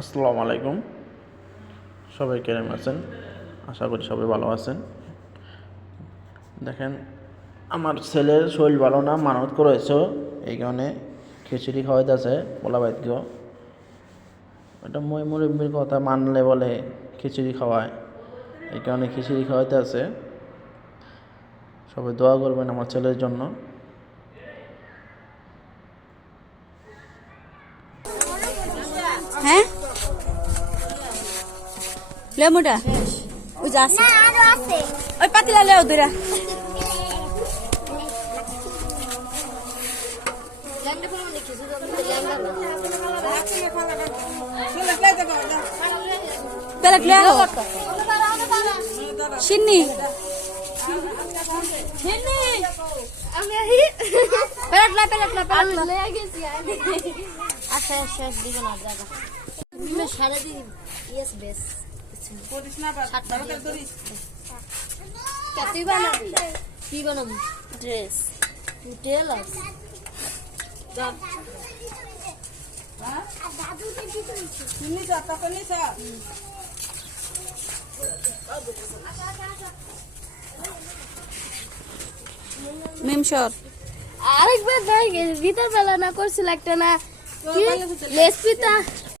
আসসালামু আলাইকুম। সবাই কেমন আছেন? আশা করি সবাই ভালো আছেন। দেখেন, আমার ছেলের শরীর ভালো না, মানত করেছ, এই কারণে খিচুড়ি খাওয়াইতেছে বলা বাইতকেও। এটা মই মুরব্বীর কথা মানলে বলে খিচুড়ি খাওয়ায়, এই কারণে খিচুড়ি খাওয়াইতে আছে। সবাই দোয়া করবেন আমার ছেলের জন্য। হ্যাঁ লেমুটা ওই যা আছে ওই পাতিলা লেও দুরা পেলাক লেও শিন্নি সারাদিন ইয়েস বেশ তুই বানাবি কি বানাবি ড্রেস তুই টেলার মেমসর আরেকবার ভিতর বেলা না করছিল একটা না কি লেস পিতা